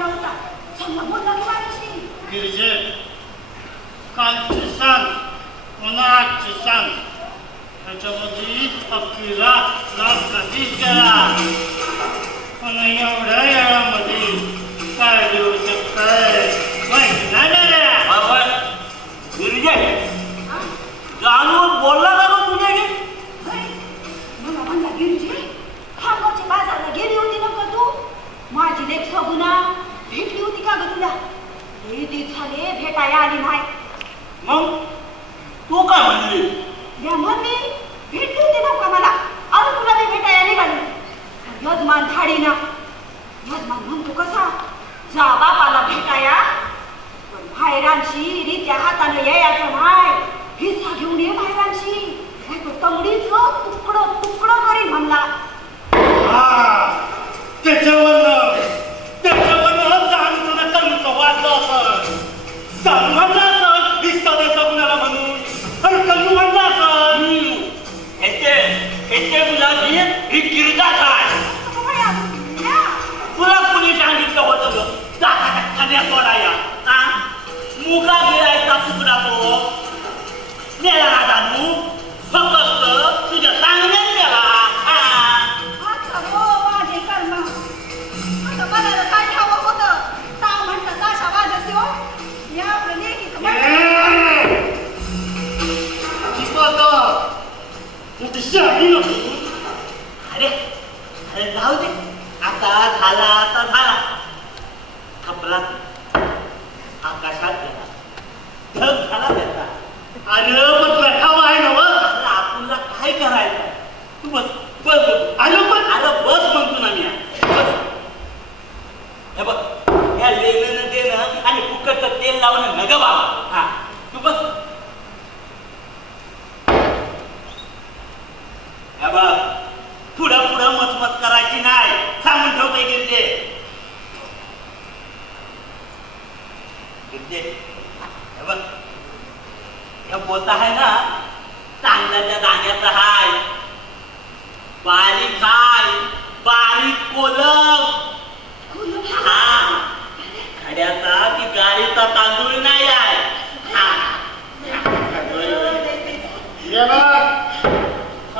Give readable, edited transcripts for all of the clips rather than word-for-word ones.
नव्हता समजा बोलला की माझ्याशी गिरजे कालची सांग पुन्हा आजची सांग त्याच्यामध्ये अखेरा कधीच गेला पण एवढ्या वेळामध्ये काय देऊ शकतंय माहिती नाही बाबा गिरजे जानवर बोलला का मग तुझ्या मला म्हणला गिरजे खांबाच्या बाजारला गेली होती ना का तू माझी लेक सगुना भेटली होती का ग तुला हे दिवस झाले भेटायला आली नाही मग तू काय म्हणली या म्हणली भेटली होती ना का मला अरे तुला मी भेटायला निघाली यजमान धाडी ना यजमान म्हणतो कसा जा बापाला भेटाया पण माहेरांशी रीत्या हाताने यायचं नाही हिस्सा घेऊन ये माहेरांशी काय तो तंगडीचं तुकडं तुकडं करी म्हणला त्याच्यावरनं जाणून कमीचं वाजलं असं जाणून म्हणलं असं हिस्सा द्यायचा कुणाला म्हणून आणि कमी म्हणलं असं हे मुलाची ही गिरजाच आहे तुला कुणी सांगितलं होतं दाखा खाण्या तोडाया मुगा गिरायचा तुकडा तो मेला ना जाणू फक्त तुझ्या सांगण्यात गेला माझे कर्म आता मला काय ठावं होतं ताव म्हणतात अशा वाजत देऊ या आपलं लेकीचं अरे जाऊ दे आता झाला खपला आकाशात गेला ढग झाला त्याचा अरे पण तुला ठाव आहे ना आपल्याला काय करायचं तू बस आलो पण अरे बस म्हणतो ना मी बस हे बघ ह्या लेणं देणं आणि फुकटचं तेल लावणं नग बाबा हा तू बस हे बघ पुढं मचमच करायची नाही सांगून ठेवते गिरजे हे बघ हे बोलत आहे ना चांगल्याच्या दाण्याचा हाय बारीक हाय बारीक कोलम हा खड्याचा की गाडीचा तांदूळ नाही आहे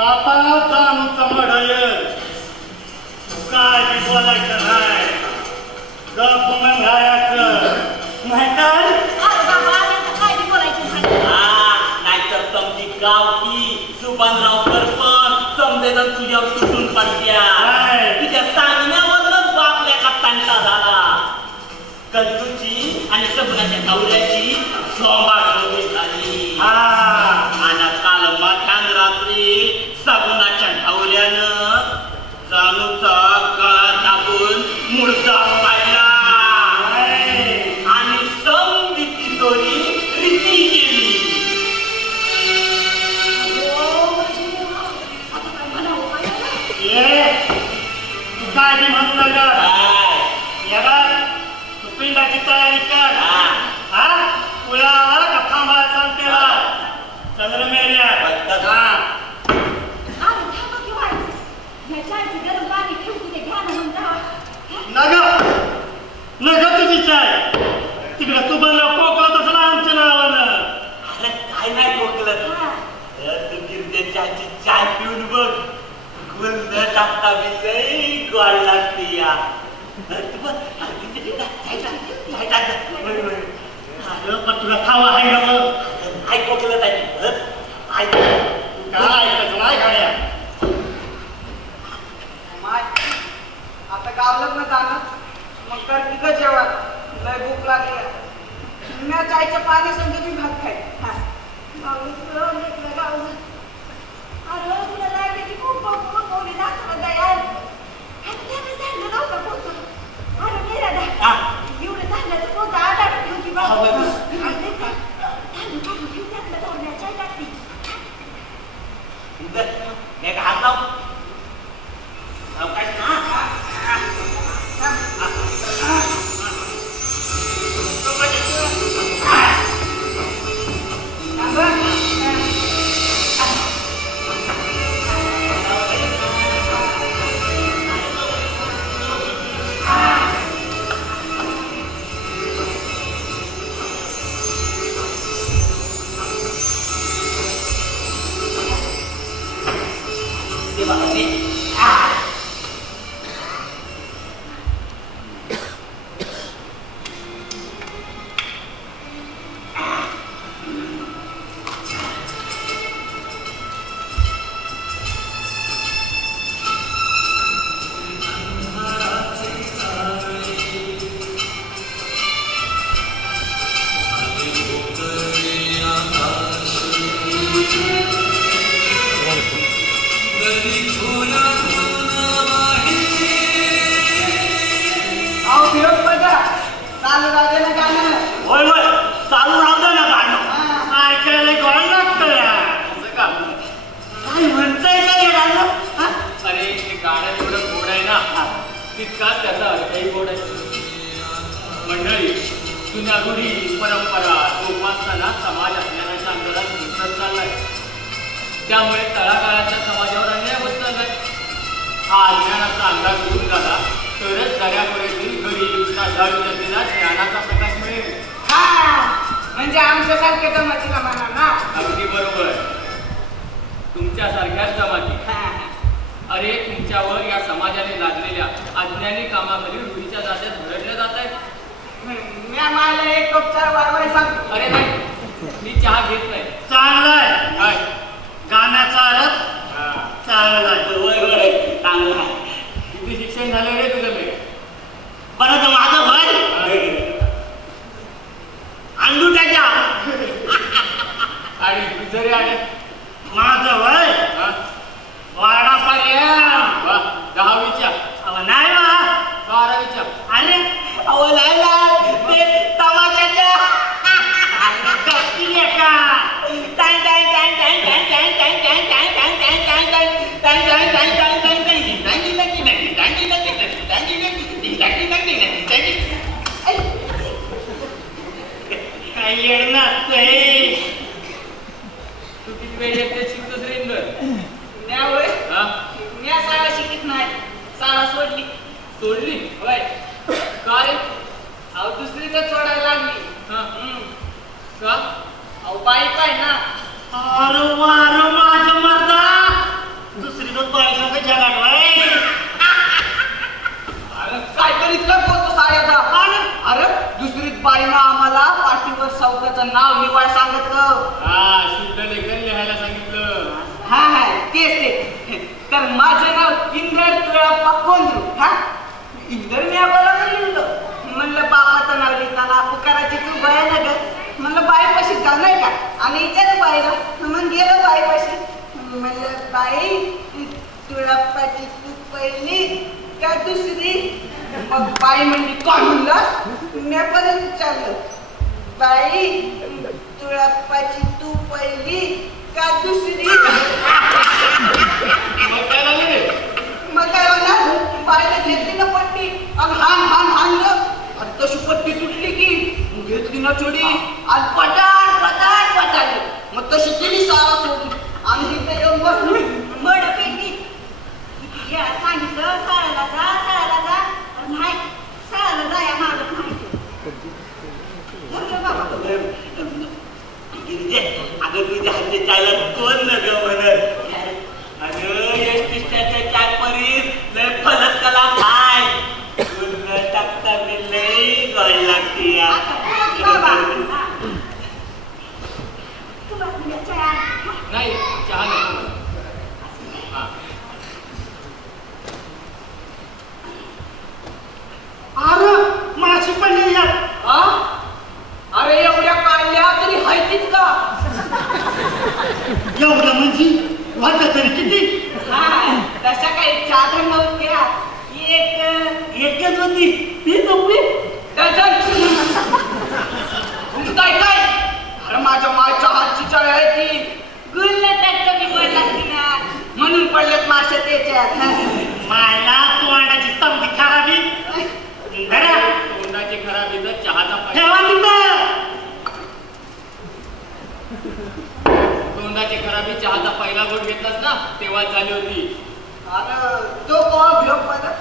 आता जाणूचं मढय काय बोलायचं नाही गप म्हणून राहायचं नाही तर नाहीतर समजी गावठी सुभानरावकर पण समजेल तुझ्यावर तुटून पडत्या तुझ्या सांगण्यावरच बापल्या कप्तांचा झाला कंदूची आणि सगुणाच्या नवऱ्याची सोमाठवणी झाली आणि काल मध्यान रात्री सगुणाच्या ढवल्यानं जानूचा गळा दाबून मुर्दा पाहिला आणि समजी तिजोरी रीती केली तू काय बी म्हणलं तू पिंडाची तयारी कर पुळाला का थांबायला सांगते चंद्र मेल्या नग तुझी चाय तिकडे तू बनलं कोकळत असं आमच्या नावानं अरे काय नाही कोकलत तू गिरजेची चाय पिऊन बघ गुंद टाकता बी लई गोड लागते या पण तुला खावा आहे ना आई कोकलत आहे काय ऐकायचं नाही गाड्या आता गावलं ना जाणं मग कर तिथं जेवण लय भूक लागली मी चायच्या पाणी समजा मी भात खाय अरे तुला लागली खूप कोणी दाखवलं दयाल अरे मेरा दा एवढं धान्याचं पोत आठ ठेवती एक हात लाव ओढायचं. मंडळी, जुन्या रूढी परंपरा जोपासताना समाज अज्ञानाच्या अंतरात घुसत चाललाय. त्यामुळे तळागाळाच्या समाजावर अन्याय होत चाललाय. हा अज्ञानाचा अंदाज दूर झाला तरच दऱ्यापरेतील गरीब श्रद्धाळू जनतेला ज्ञानाचा प्रकाश मिळेल. म्हणजे आमच्यासारख्या जमातीला म्हणा ना. अगदी बरोबर. तुमच्यासारख्याच जमाती. अरे, तुमच्यावर या समाजाने लादलेल्या अज्ञानी कामाखाली रूढीच्या जात्या धडकल्या जात आहेत. मी आम्हाला एक कप चहा वाढवाय सांगतो. अरे नाही, मी चहा घेत नाही. चांगलाय काय गाण्याचा अर्थ चांगलाय. चांगला. किती शिक्षण झालं रे तुझं? मी परत माझं भय अंगुठाच्या आणि तुझं रे आहे माझं वय वाडापर्यंत. वा, 10वीच्या नाही बा 12वीच्या. अरे अहो नाही ते तमाशाच्या कपटीले का time time time time time time time time time time time time time time काही येड नसतंय. तू किती वेळ येते शिकतोस रे इंदर? मी शाळा शिकत नाही. शाळा सोडली. सोडली? होय. का रे? अहो दुसरीकडे सोडायला लागली. का? अहो बाईक आहे ना. अरे वार माझं मर्दा दुसरी दोन बाळीसंग जगात वय. अरे काय करीत काय बोलतो साऱ्यादा? अरे दुसरीत बाईनं आम्हाला पाठीवर सौकाचं नाव लिवाय सांगितलं. शुद्ध लेखन लिहायला सांगितलं. हा तेच ते. तर माझं नाव इंदर तुळाप्पा कोंद्रू. इंदर मी आम्हाला लिहिलं. म्हणलं बापाचं नाव लिहिताना पुकाराची तू बाया ना ग. म्हणलं बाईपाशी जाऊ नाही का? आणि विचार बाईला. मग गेलं बाईपाशी. म्हणलं बाई तुळाप्पाची तू पहिली का दुसरी? मग बाई म्हणली काय म्हणलं? मी परत विचारलं बाई तुळाप्पाची तू पहिली का दुसरी? मग काय होणार? बाईला घेतली ना पट्टी आणि हाणलं आणि तशी पट्टी तुटली की घेतली ना चोडी आणि पटाड. मग तशी केली शाळा सोडली आणि तिथे येऊन बसली. मड पेटी सांगितलं शाळेला जा. नाही, शाळेला जाया मागत नाही. बाबा अगं तुझ्या हाती चायला कोण न ग म्हणत. अगं एसटीच्या चार परीस लय फलक कला हाय. तुला टाकता मी लय गळ लागते या. नाही, चहा नको मला. अरे माशी पडली या. अरे एवढ्या काढल्या तरी हायतीच का? एवढं म्हणजे वाटत तरी किती? तशा काही चादर नव्हत्या. एकच होती ती तुम्ही काय? अरे माझ्या मायच्या हातची चळ आहे ती. गुल्ल टक्क बिघड लागती ना म्हणून पडलेत मासे त्याच्यात. मायला तोंडाची समजी खराबी. तोंडाची खराबी तर चहाचा ठेवा तिथं. तोंडाची खराबी चहाचा पहिला घोट घेतलास ना तेव्हा झाली होती. अरे तो कोण घेऊ परत?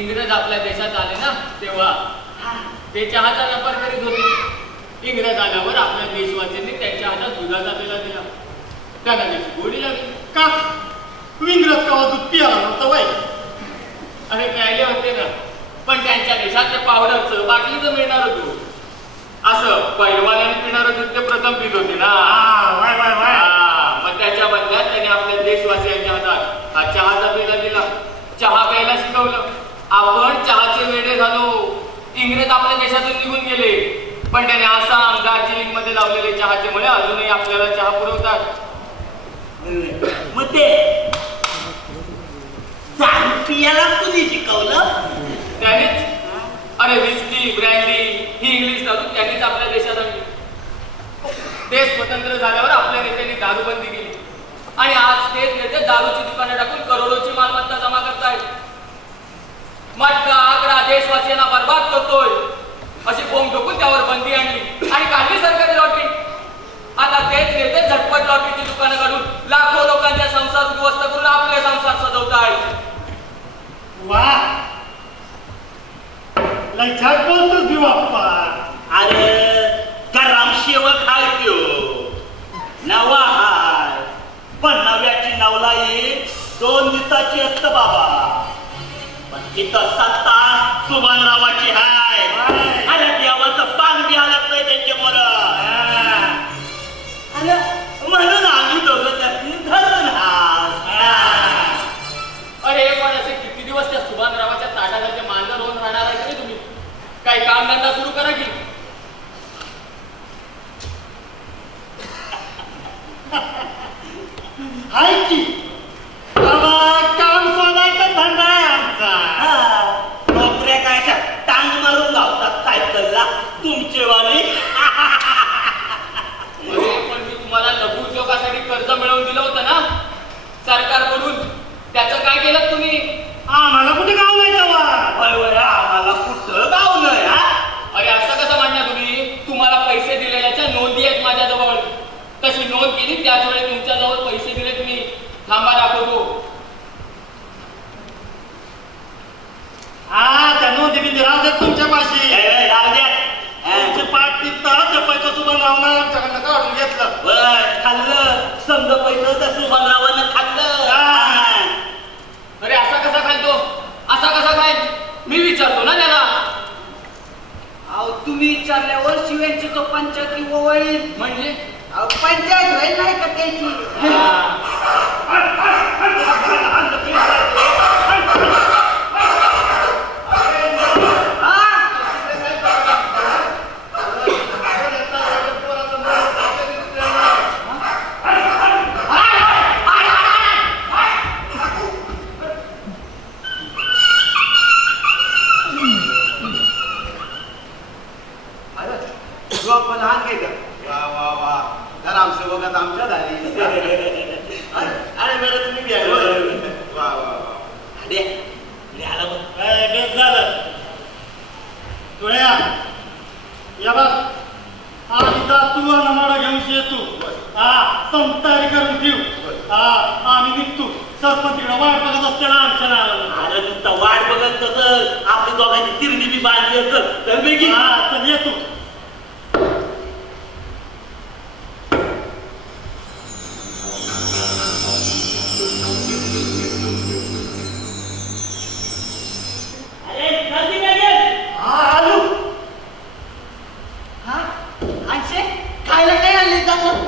इंग्रज आपल्या देशात आले ना तेव्हा ते चहाचा व्यापार करीत होते. इंग्रज आल्यावर आपल्या देशवासीयांनी त्यांच्या हातात दुधाचा पेला दिला. त्यांना त्याची गोडी लागली. का इंग्रज कवा दूध पियाला नव्हतं वय? अरे प्यायले होते ना, पण त्यांच्या देशात ते पावडरचं बाटलीचं मिळणार होतं. असं पैलवानाने पिणारं दूध ते प्रथम पित होते ना. मग त्याच्या बदल्यात त्यांनी आपल्या देशवासियांच्या हातात हा चहाचा पेला दिला. चहा प्यायला शिकवलं. आपण चहाचे वेडे झालो. इंग्रज आपल्या देशातून निघून गेले, पण त्याने आसाम दार्जिलिंग मध्ये लावलेले चहाचे मळे अजूनही आपल्याला चहा पुरवतात. मग ते पियाला कुणी शिकवलं? त्यानेच. अरे विस्की ब्रँडी ही इंग्लिश दारू त्यांनीच आपल्या देशात आणली. देश स्वतंत्र झाल्यावर आपल्या नेत्यांनी दारूबंदी केली आणि आज तेच नेते दारूची दुकाने टाकून करोडोची मालमत्ता जमा करतायत. मटका आग्रा देशवासियांना बर्बाद करतोय अशी बोंब ठोकून त्यावर बंदी आणली आणि काढली सरकारी लॉटरी. आता तेच नेते झटपट लॉटरीची दुकानं काढून लाखो लोकांच्या संसार उद्ध्वस्त करून आपले संसार सजवतायत. वा लय छान बोलतोस देऊ बाप्पा. अरे ग्रामसेवक हाय त्यो नवा हाय पण नव्याची नवलाई 2 दिवसाची असत बाबा. पण तिथं सत्ता सुभानरावाची हाय. अरे देवाचं पान बी आलत नाही त्यांच्यामुळं. अरे म्हणून आम्ही दोघं त्यातली धरून अरे पण असे किती दिवस त्या सुभानरावाच्या ताटाखालचे मांजर होऊन राहणार आहे तरी तुम्ही काही कामधंदा सुरू करा की. हाय की बाबा काम शोधायचा धंदा आहे आमचा. नोकऱ्या काय अशा टांग मारून लावतात सायकलला तुमचेवाली. अरे पण मी तुम्हाला लघु उद्योगासाठी कर्ज मिळवून दिलं होतं ना सरकारकडून. त्याचं काय केलं तुम्ही? आम्हाला कुठे गाव नाही तेव्हा. आम्हाला कुठं गाव नाही. अरे असं कसं म्हणणार तुम्ही? तुम्हाला पैसे दिलेल्याच्या नोंदी आहेत माझ्याजवळ. तशी नोंद केली त्याच वेळी तुमच्याजवळ पैसे दिले तुम्ही. थांबा दाखवतो. त्या नोंदी बिंदी राहू देत तुमच्या पाशी. तुमचे पाठ पितात ते पैसे सुभानरावनं आमच्याकडनं काढून घेतलं. खाल्लं समजा पैसे त्या सुभानरावानं खाल्लं. अरे असा कसा खायतो? असा कसा खाय? मी विचारतो ना त्याला. अहो तुम्ही विचारल्यावर शिवांची तो पंचायती ओवळील. म्हणजे अहो पंचायत राहील नाही का त्याची. ग्रामसेवकात आमच्या दारी. अरे बरं तुम्ही बी वा वा वा. लिहायला बेस झालं. तुळ्या या बघ आम्ही जातो नमाडा घेऊन येतो. संतारी करून ठेव. आम्ही निघतो. सरपंच तिकडे वाट बघत असते ना आमच्या नावाला. अरे नुसतं वाट बघत तसं आपली दोघांची तिरणी बी बांधली असत तर मी चल येतो. खायला काय आणले जातं?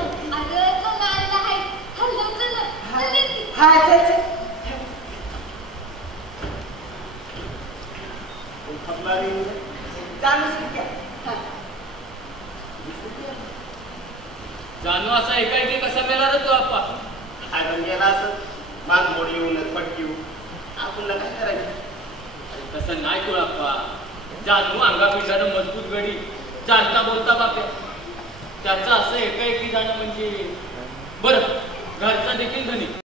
जानू असा एकाएकी कसा मेला रे तो आप्पा? गेला असं मान मोड येऊन पटकी आपण काय करायचं? तसं नाही तो आप्पा. जानू अंगापिंडानं मजबूत गडी जाणता बोलता बाप्या. त्याचं असं एकाएकी जाणं म्हणजे बरं घरचा देखील धनी.